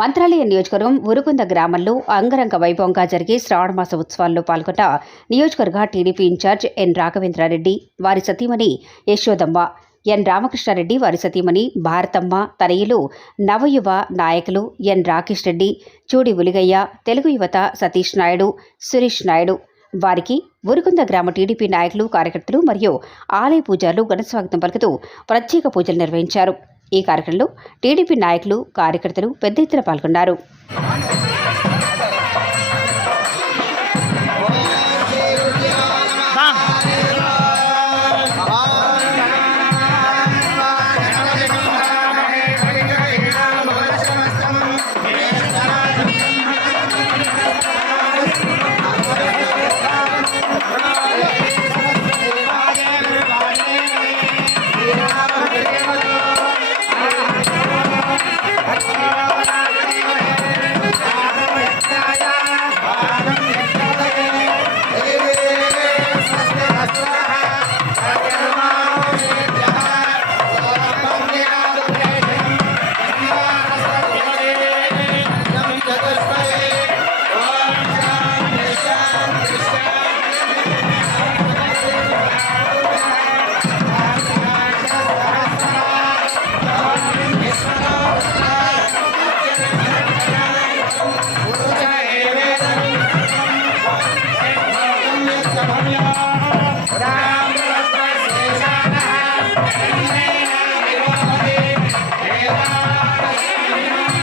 మంత్రాలయ నియోజకవర్గం ఉరుకుంద గ్రామంలో అంగరంగ వైభవంగా జరిగే శ్రావణమాస ఉత్సవాల్లో పాల్గొన్న నియోజకవర్గ టీడీపీ ఇన్ఛార్జ్ ఎన్ రాఘవేంద్రారెడ్డి, వారి సతీమణి యశోదమ్మ, ఎన్ రామకృష్ణారెడ్డి వారి సతీమణి భారతమ్మ, తనయులు నవయువ నాయకులు ఎన్ రాకేష్ రెడ్డి, చూడి ఉలిగయ్య, తెలుగు యువత సతీష్ నాయుడు, సురేష్ నాయుడు వారికి ఉరుకుంద గ్రామ టీడీపీ నాయకులు, కార్యకర్తలు మరియు ఆలయ పూజారులు ఘనస్వాగతం పలుకుతూ ప్రత్యేక పూజలు నిర్వహించారు. ఈ కార్యక్రమంలో టీడీపీ నాయకులు, కార్యకర్తలు పెద్ద ఎత్తున పాల్గొన్నారు.